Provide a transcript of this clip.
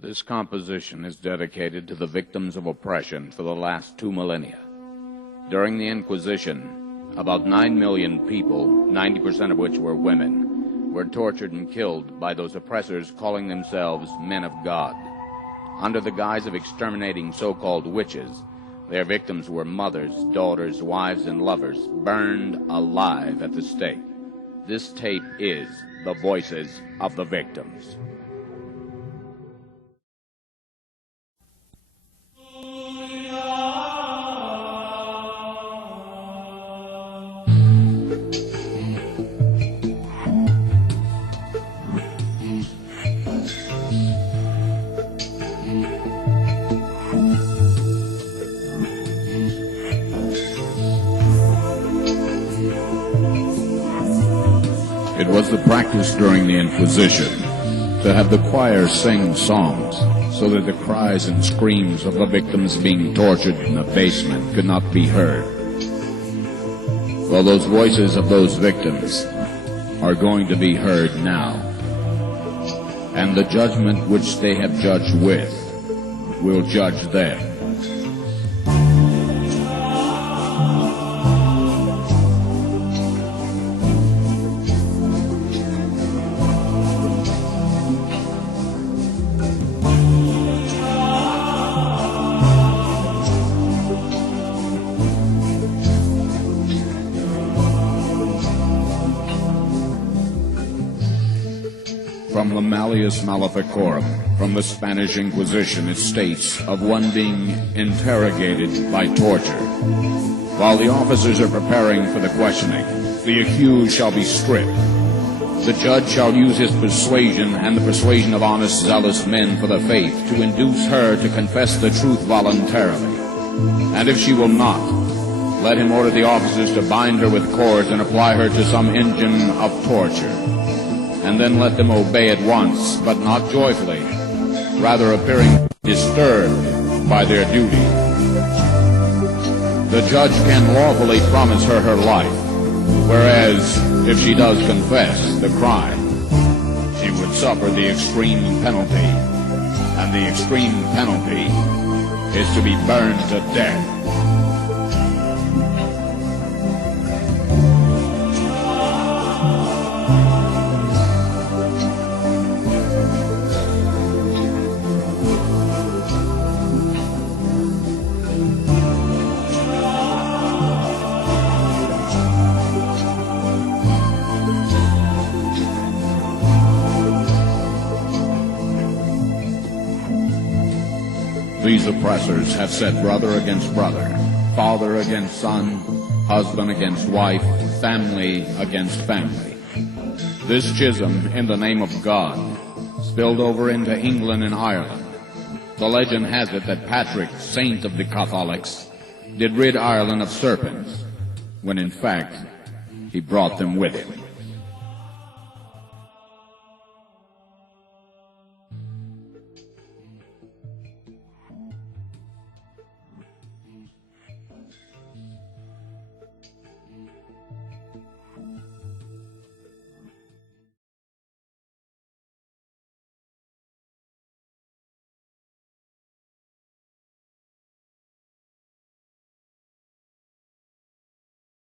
This composition is dedicated to the victims of oppression for the last 2 millennia. During the Inquisition, about 9 million people, 90% of which were women, were tortured and killed by those oppressors calling themselves men of God. Under the guise of exterminating so-called witches, their victims were mothers, daughters, wives, and lovers, burned alive at the stake. This tape is the voices of the victims. It was the practice during the Inquisition to have the choir sing songs so that the cries and screams of the victims being tortured in the basement could not be heard. Well, those voices of those victims are going to be heard now, and the judgment which they have judged with will judge them. From the Malleus Maleficorum, from the Spanish Inquisition, it states of one being interrogated by torture. While the officers are preparing for the questioning, the accused shall be stripped. The judge shall use his persuasion and the persuasion of honest, zealous men for the faith to induce her to confess the truth voluntarily. And if she will not, let him order the officers to bind her with cords and apply her to some engine of torture. And then let them obey at once, but not joyfully, rather appearing disturbed by their duty. The judge can lawfully promise her her life, whereas if she does confess the crime, she would suffer the extreme penalty, and the extreme penalty is to be burned to death. These oppressors have set brother against brother, father against son, husband against wife, family against family. This schism, in the name of God, spilled over into England and Ireland. The legend has it that Patrick, saint of the Catholics, did rid Ireland of serpents, when in fact he brought them with him.